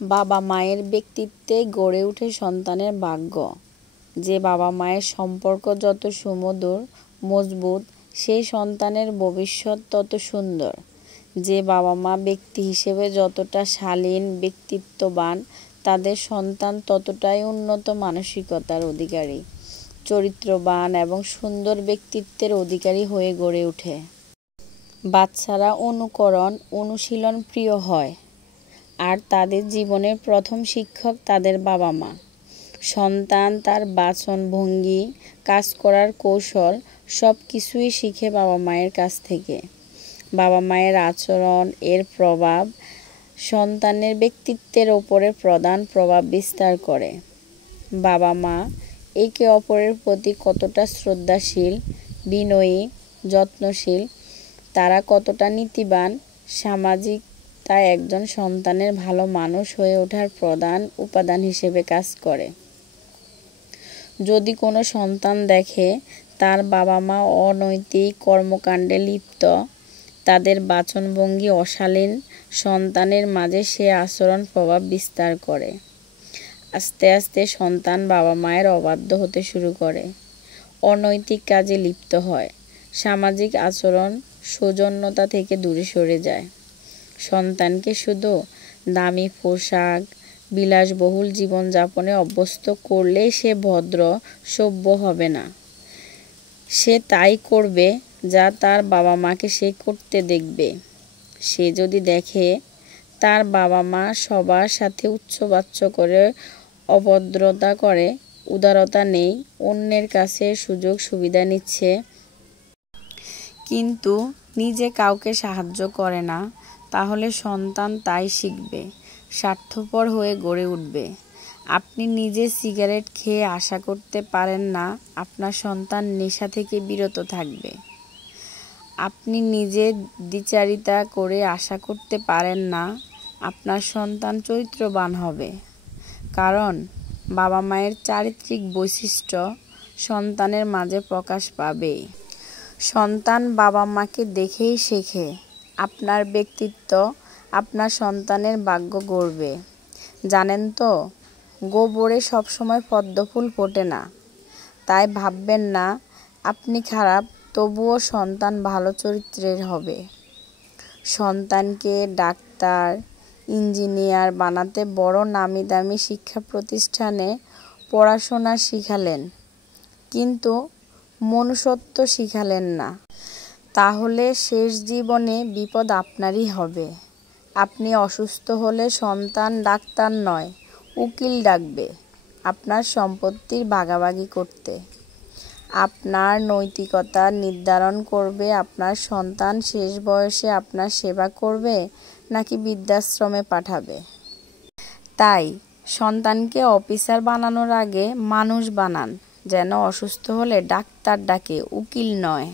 বাবা মায়ের ব্যক্তিত্বে গড়ে ওঠে সন্তানের ভাগ্য। যে বাবা মায়ের সম্পর্ক যত সুমধুর, মজবুত, সেই সন্তানের ভবিষ্যৎ তত সুন্দর। যে বাবা মা ব্যক্তি হিসেবে যতটা শালীন, ব্যক্তিত্ববান, তাদের সন্তান ততটাই উন্নত মানসিকতার অধিকারী, চরিত্রবান এবং সুন্দর ব্যক্তিত্বের অধিকারী হয়ে গড়ে ওঠে। বাচ্চারা অনুকরণ, অনুশীলন প্রিয় হয়, আর তাদের জীবনের প্রথম শিক্ষক তাদের বাবা মা। সন্তান তার বাচনভঙ্গি, কাজ করার কৌশল সব কিছুই শিখে বাবা মায়ের কাছ থেকে। বাবা মায়ের আচরণ এর প্রভাব সন্তানের ব্যক্তিত্বের ওপরে প্রধান প্রভাব বিস্তার করে। বাবা মা একে অপরের প্রতি কতটা শ্রদ্ধাশীল, বিনয়ী, যত্নশীল, তারা কতটা নীতিবান, সামাজিক, তা একজন সন্তানের ভালো মানুষ হয়ে ওঠার প্রধান উপাদান হিসেবে কাজ করে। যদি কোনো সন্তান দেখে তার বাবা মা অনৈতিক কর্মকাণ্ডে লিপ্ত, তাদের বাচনভঙ্গি অশালীন, সন্তানের মাঝে সে আচরণ প্রভাব বিস্তার করে। আস্তে আস্তে সন্তান বাবা মায়ের অবাধ্য হতে শুরু করে, অনৈতিক কাজে লিপ্ত হয়, সামাজিক আচরণ, সৌজন্যতা থেকে দূরে সরে যায়। সন্তানকে শুধু দামি পোশাক, বিলাসবহুল জীবনযাপনে অভ্যস্ত করলেই সে ভদ্র, সভ্য হবে না। সে তাই করবে যা তার বাবা মাকে সে করতে দেখবে। সে যদি দেখে তার বাবা মা সবার সাথে উচ্চবাচ্য করে, অভদ্রতা করে, উদারতা নেই, অন্যের কাছে সুযোগ সুবিধা নিচ্ছে, কিন্তু নিজে কাউকে সাহায্য করে না, তাহলে সন্তান তাই শিখবে, স্বার্থপর হয়ে গড়ে উঠবে। আপনি নিজে সিগারেট খেয়ে আশা করতে পারেন না আপনার সন্তান নেশা থেকে বিরত থাকবে। আপনি নিজে দ্বিচারিতা করে আশা করতে পারেন না আপনার সন্তান চরিত্রবান হবে। কারণ বাবা মায়ের চারিত্রিক বৈশিষ্ট্য সন্তানের মাঝে প্রকাশ পাবেই। সন্তান বাবা মাকে দেখেই শেখে। আপনার ব্যক্তিত্ব আপনার সন্তানের ভাগ্য গড়বে। জানেন তো, গোবরে সবসময় পদ্মফুল ফোটে না। তাই ভাববেন না আপনি খারাপ, তবুও সন্তান ভালো চরিত্রের হবে। সন্তানকে ডাক্তার, ইঞ্জিনিয়ার বানাতে বড় নামি দামি শিক্ষা প্রতিষ্ঠানে পড়াশোনা শিখালেন, কিন্তু মনুষ্যত্ব শিখালেন না। তাহলে শেষ জীবনে বিপদ আপনারই হবে। আপনি অসুস্থ হলে সন্তান ডাক্তার নয়, উকিল ডাকবে আপনার সম্পত্তির ভাগাভাগি করতে। আপনার নৈতিকতা নির্ধারণ করবে আপনার সন্তান শেষ বয়সে আপনার সেবা করবে নাকি বৃদ্ধাশ্রমে পাঠাবে। তাই সন্তানকে অফিসার বানানোর আগে মানুষ বানান, যেন অসুস্থ হলে ডাক্তার ডাকে, উকিল নয়।